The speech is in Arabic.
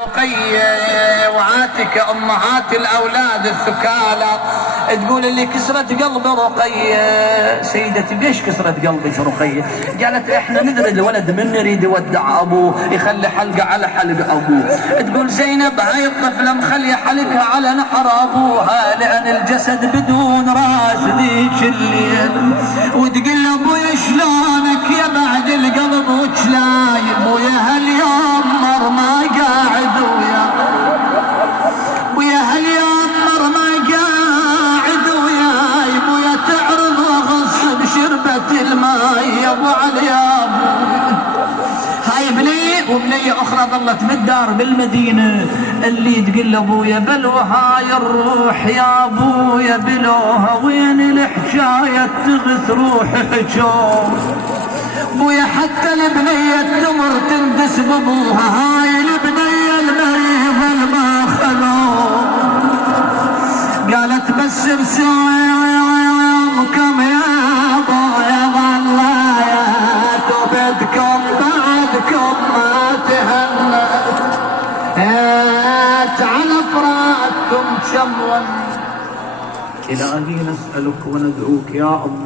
رقية وعاتك أمهات الأولاد الثكالى تقول اللي كسرت قلب رقية. سيدتي ليش كسرت قلبك رقية؟ قالت احنا ندري الولد من نريد يودع أبوه يخلي حلقة على حلق أبوه. تقول زينب هاي الطفلة مخلية حلقها على نحر أبوها لأن الجسد بدون راس ذيك الليل. وتقول أبويا شلونك يا بعد القلب وشلايب ويا هاليوم مر ما قاعد ويا هاليوم مر ما قاعد وياي ويا تعرض وغص بشربة الماي يا ابو علي يا ابو. هاي بنية وبنية اخرى ظلت بالدار بالمدينة اللي تقول ابويا بلوى هاي الروح يا ابويا بلوها وين الحكاية تغث روح حجور بويا حتى البنية التمر تندس بابوها. هاي البنية المريضة الما خلوه قالت بس بسويكم يا ابويا ظليت وبدكم بعدكم ما تهنت على فراتكم شموا. إلهي نسألك وندعوك يا الله